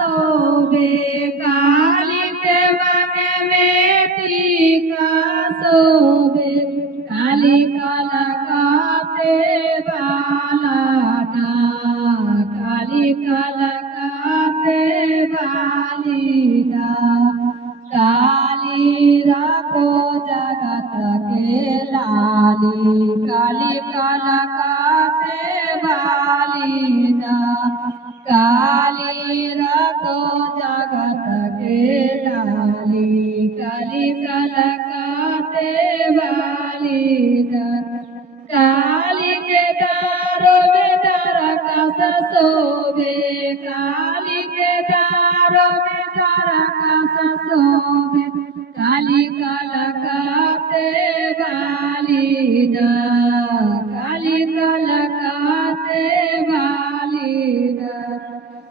सोबे काली के मांगे में टीका सोबे काली काला काते बाला ना काली काला काते बाली ना काली राखो जगत के लाली काली काला काते बाली ना काली राखो जगत के लाली काली काला काते बाली ना काली के दारो में तारका सोबे काली के दारो में तारका सोबे काली काला काते बाली ना काली काला काते बाली ना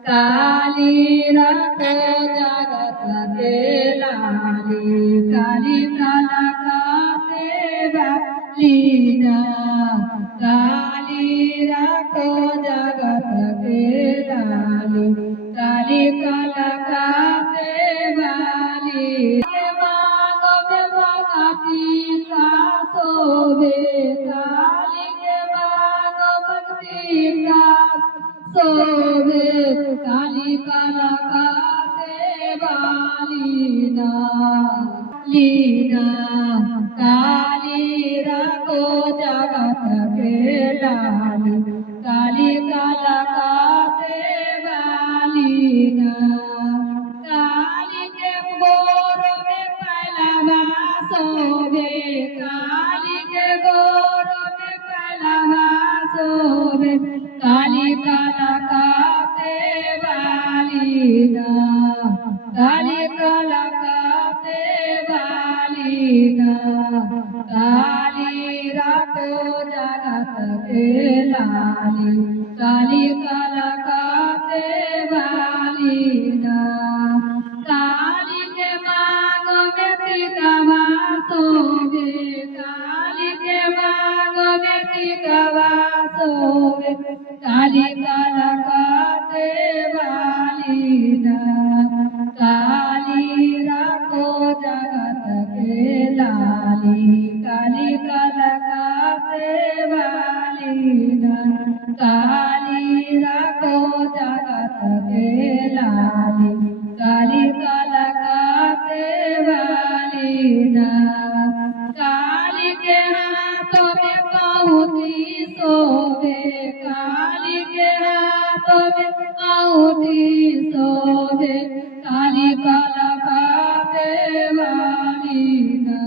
काली राखो जगत के लाली काली काला काते बाली ना काली राखो जगत के लाली काली काला काते बाली मांगो में भगती का सोबे काली के मांगो भक्ति का सोबे काली काला काते बाली ना लीना काली राखो जगत के लाली काली काला काते बाली ना काली के गोर में पहला सोबे काली के गोर में पहला सोबे काली काला काते बाली ना काली काला काते बाली ना काली राखो जगत के लाली काली काला काते बाली ना काली के मांगो में टिकवा सोबे काली के मांगो में टिकवा सोबे काली काला काते बाली ना काली राखो जगत के लाली काली काला काते बाली ना काली राखो जगत के लाली काली काला काते बाली ना काली के हाथों में पाहुती सोबे काली के हाथों में पाहुती सोबे काली काला काते बाली ना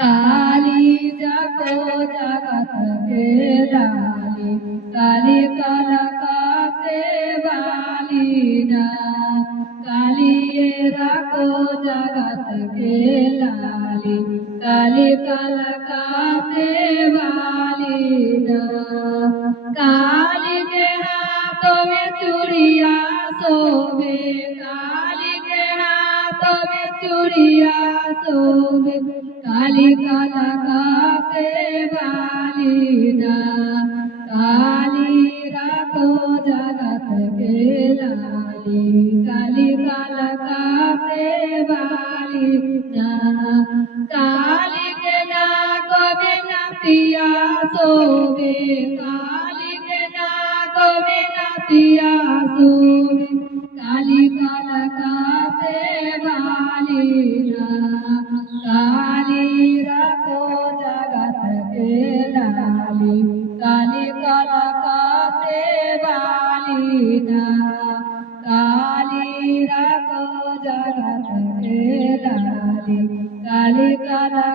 काली जाको जगत के लाली काली काला काते बाली ना काली राखो जगत के लाली काली काला काते बाली ना काली के हाथों में चूड़िया सोबे काली के हाथों में चूड़िया सोबे काली काला काते बाली ना काली राखो जगत के लाली काली काला काते बाली ना काली के नाको में नातिया सोबे काली के नाको में नातिया सोबे काली काला काते बाली ना काली राखो जगत के लाली काली काला काते बाली ना काली राखो जगत के लाली काली काला